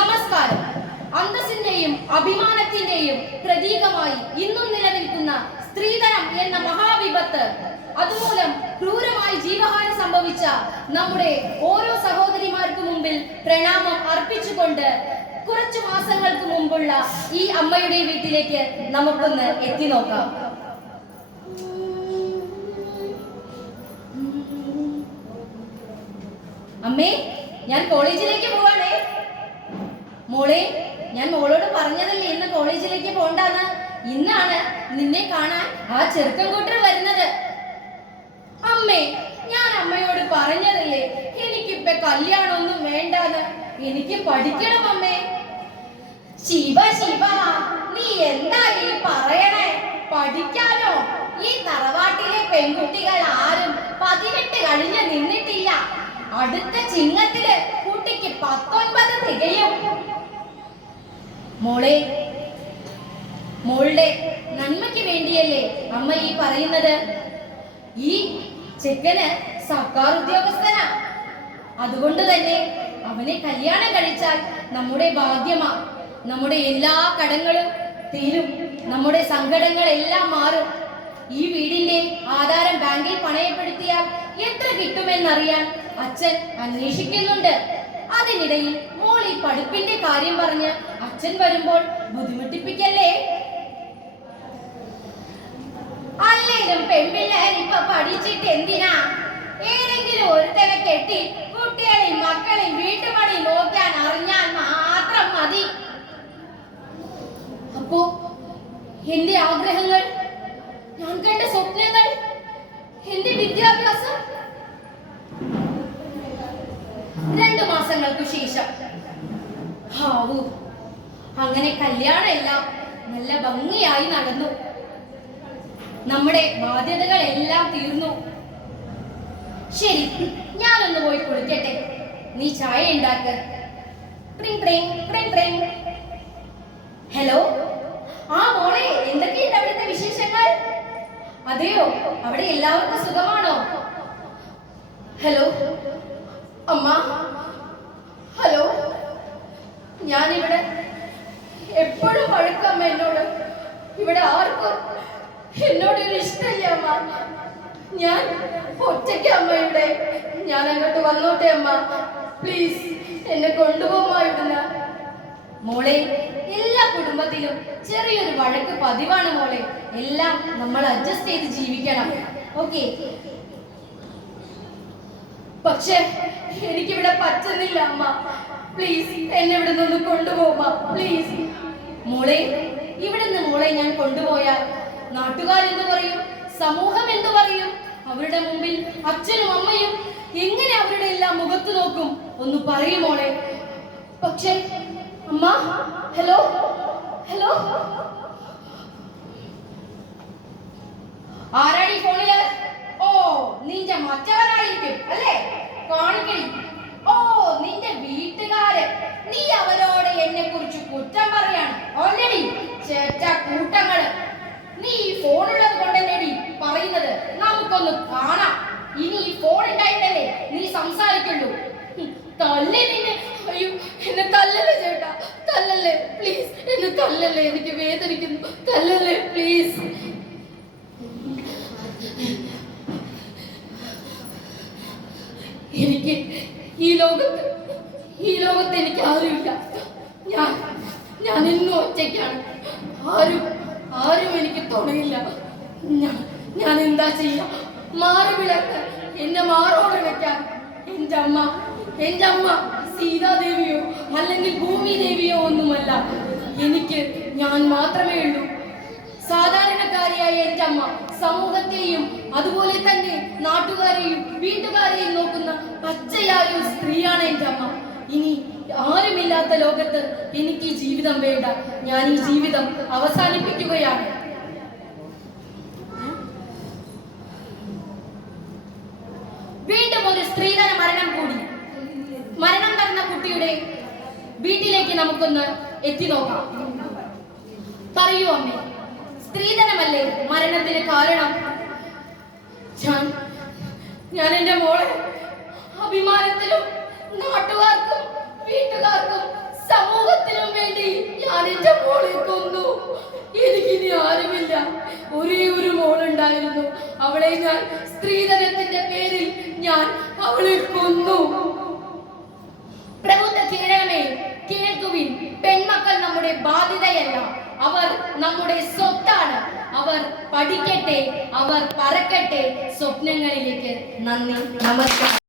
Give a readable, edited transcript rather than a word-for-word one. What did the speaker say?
നമസ്കാരം. അന്തസ്സിന്റെയും അഭിമാനത്തിന്റെയും പ്രതീകമായി ഇന്നും നിലനിൽക്കുന്ന സ്ത്രീധനം എന്ന മഹാവിപത്ത്, അതുമൂലം ക്രൂരമായി ജീവഹാനി സംഭവിച്ച നമ്മുടെ ഓരോ സഹോദരിമാർക്ക് മുമ്പിൽ പ്രണാമം അർപ്പിച്ചുകൊണ്ട് കുറച്ചു മാസങ്ങൾക്ക് മുമ്പുള്ള ഈ അമ്മയുടെ വീട്ടിലേക്ക് നമുക്കൊന്ന് എത്തി നോക്കാം. അമ്മേ, ഞാൻ കോളേജിലേക്ക് പോവാണേ. മോളെ, ഞാൻ മോളോട് പറഞ്ഞതല്ലേ ഇന്ന് കോളേജിലേക്ക് പോണ്ടാന്ന്. ഇന്നാണ് നിന്നെ കാണാൻ ആ ചെറുക്കൻ കൂട്ടർ വരുന്നത്. അമ്മേ, ഞാൻ അമ്മയോട് പറഞ്ഞതല്ലേ എനിക്കിപ്പോ കല്യാണമൊന്നും വേണ്ടാന്ന്. എനിക്ക് പഠിക്കണം അമ്മേ. ശിവ ശിവ, നീ എന്താ ഈ പറയണേ? പഠിക്കാനോ? ഈ തറവാട്ടിലെ പെൺകുട്ടികൾ ആരും 18 കഴിഞ്ഞ് നിന്നിട്ടില്ല. അടുത്ത ചിങ്ങത്തില് കുട്ടിക്ക് 19 തികയും. മോളെ, മോളുടെ നന്മയ്ക്ക് വേണ്ടിയല്ലേ അമ്മ ഈ പറയുന്നത്. ഈ ചെക്കന് സർക്കാർ ഉദ്യോഗസ്ഥനാ. അതുകൊണ്ട് തന്നെ അവനെ കല്യാണം കഴിച്ചാൽ നമ്മുടെ ഭാഗ്യമാ. നമ്മുടെ എല്ലാ കടങ്ങളും തീരും, നമ്മുടെ സങ്കടങ്ങളെല്ലാം മാറും. ഈ വീടിന്റെ ആധാരം ബാങ്കിൽ പണയപ്പെടുത്തിയാൽ എത്ര കിട്ടുമെന്നറിയാൻ അച്ഛൻ അന്വേഷിക്കുന്നുണ്ട്. അതിനിടയിൽ മോൾ ഈ പഠിപ്പിന്റെ കാര്യം പറഞ്ഞ് അച്ഛൻ വരുമ്പോൾ ബുദ്ധിമുട്ടിപ്പിക്കല്ലേ. അല്ലേലും പെൺപിള്ളേർ ഇപ്പൊ പഠിച്ചിട്ട് എന്തിനാ? ഏതെങ്കിലും ഒരുത്തനെ കെട്ടി കുട്ടികളെയും മക്കളെയും വീട്ടുപണി നോക്കാൻ അറിഞ്ഞാൽ മാത്രം മതി. അപ്പോ എന്റെ ആഗ്രഹങ്ങൾ, ഞാൻ കണ്ട സ്വപ്നങ്ങൾ, എന്റെ വിദ്യാഭ്യാസം 2 മാസങ്ങൾക്ക് ശേഷം അങ്ങനെ കല്യാണം എല്ലാം നല്ല ഭംഗിയായി നടന്നു. നമ്മുടെ ബാധ്യതകളെല്ലാം തീർന്നു. ശരി, ഞാനൊന്ന് പോയി കുളിക്കട്ടെ. നീ ചായ ഉണ്ടാക്ക്. ഹലോ. ആ മോളെ, എന്തൊക്കെയുണ്ട് അവിടുത്തെ വിശേഷങ്ങൾ? അതെയോ, അവിടെ എല്ലാവർക്കും സുഖമാണോ? ഹലോ അമ്മ. ഹലോ, ഞാനിവിടെ എപ്പോഴും വഴക്കമ്മ എന്നോട്. ഇവിടെ ആർക്കും എന്നോടൊരു ഇഷ്ടമില്ല അമ്മ. ഞാൻ ഒറ്റയ്ക്ക് അമ്മ ഇവിടെ. ഞാൻ അങ്ങോട്ട് വന്നോട്ടെ അമ്മ. പ്ലീസ് എന്നെ കൊണ്ടുപോകുമോ ഇവിടുന്ന്? മോളെ, എല്ലാ കുടുംബത്തിലും ചെറിയൊരു വഴക്ക് പതിവാണ് മോളെ. എല്ലാം നമ്മൾ അഡ്ജസ്റ്റ് ചെയ്ത് ജീവിക്കണം. ഓക്കെ? പക്ഷെ എനിക്കിവിടെ പറ്റുന്നില്ല അമ്മ. പ്ലീസ് എന്നെ ഇവിടെ നിന്ന് കൊണ്ടുപോകുക പ്ലീസ്. മോളെ, ഇവിടുന്ന് മോളെ ഞാൻ കൊണ്ടുപോയാൽ നാട്ടുകാരെന്തു പറയും? സമൂഹം എന്തു പറയും? അവരുടെ മുമ്പിൽ അച്ഛനും അമ്മയും എങ്ങനെ അവരുടെ എല്ലാം മുഖത്ത് നോക്കും? ഒന്ന് പറയും മോളെ. പക്ഷേ അമ്മ. ഹലോ ഹലോ, ആരാടി ഫോണില്? ഓ, നിന്റെ മറ്റവനായിരിക്കും അല്ലേ? കാണിക്കടി. ഓ, നിന്റെ വീട്ടുകാര്. നീ അവരോട് എന്നെ കുറിച്ച് കുറ്റം പറയാണ്. ഓൾറെഡി ചേറ്റ കൂട്ടങ്ങള്. നീ ഈ ഫോണുള്ളത് കൊണ്ടല്ലേടി പറയുന്നത്? നമുക്കൊന്ന് കാണാം. ഇനി ഈ ഫോൺ ഉണ്ടായിട്ടല്ലേ നീ സംസാരിക്കുള്ളൂ. തല്ലേ നിന്നെ. അയ്യോ, എന്നെ തല്ലല്ലേ ചേട്ടാ, തല്ലല്ലേ പ്ലീസ്. എന്നെ തല്ലല്ലേ, എനിക്ക് വേദനിക്കുന്നു. തല്ലല്ലേ പ്ലീസ്. എനിക്ക് ഈ ലോകത്ത് എനിക്ക് ആരുമില്ല. ഞാൻ ഇന്നും ഒറ്റയ്ക്കാണ്. ആരും എനിക്ക് തുണയില്ല. ഞാൻ എന്താ ചെയ്യാ? മാറുവിളക്ക് എന്നെ മാറോട് വെക്കാൻ എന്റെ അമ്മ സീതാദേവിയോ അല്ലെങ്കിൽ ഭൂമി ദേവിയോ ഒന്നുമല്ല. ഞാൻ മാത്രമേ ഉള്ളൂ. സാധാരണക്കാരിയായ എന്റെ അമ്മ സമൂഹത്തെയും അതുപോലെ തന്നെ നാട്ടുകാരെയും വീട്ടുകാരെയും നോക്കുന്ന പച്ചയായ ഒരു സ്ത്രീയാണ് എന്റെ അമ്മ. ഇനി ആരുമില്ലാത്ത ലോകത്ത് എനിക്ക് ഈ ജീവിതം വേണ്ട. ഞാൻ ഈ ജീവിതം അവസാനിപ്പിക്കുകയാണ്. വീണ്ടും ഒരു സ്ത്രീധന മരണം കൂടി. മരണം നടന്ന കുട്ടിയുടെ വീട്ടിലേക്ക് നമുക്കൊന്ന് എത്തി നോക്കാം. പറയൂ അമ്മേ, സ്ത്രീധനമല്ലേ മരണത്തിന് കാരണം? ഞാൻ എന്റെ മോളെ അഭിമാനത്തിലും നാട്ടുകാർക്കും വീട്ടുകാർക്കും സമൂഹ ഞാൻ എന്റെ മോളെ കൊന്നു. എനിക്കിനി ആരുമില്ല. ഒരേ ഒരു മോളുണ്ടായിരുന്നു. അവളെ ഞാൻ സ്ത്രീധനത്തിന്റെ പേരിൽ ഞാൻ അവളെ കൊന്നു. പ്രബുദ്ധ കേരളമേ, കേൾക്കുവിൻ. പെൺമക്കൾ നമ്മുടെ ബാധ്യതയല്ല, അവർ നമ്മുടെ സ്വത്താണ്. അവർ പഠിക്കട്ടെ, അവർ പറക്കട്ടെ സ്വപ്നങ്ങളിലേക്ക്. നന്ദി, നമസ്കാരം.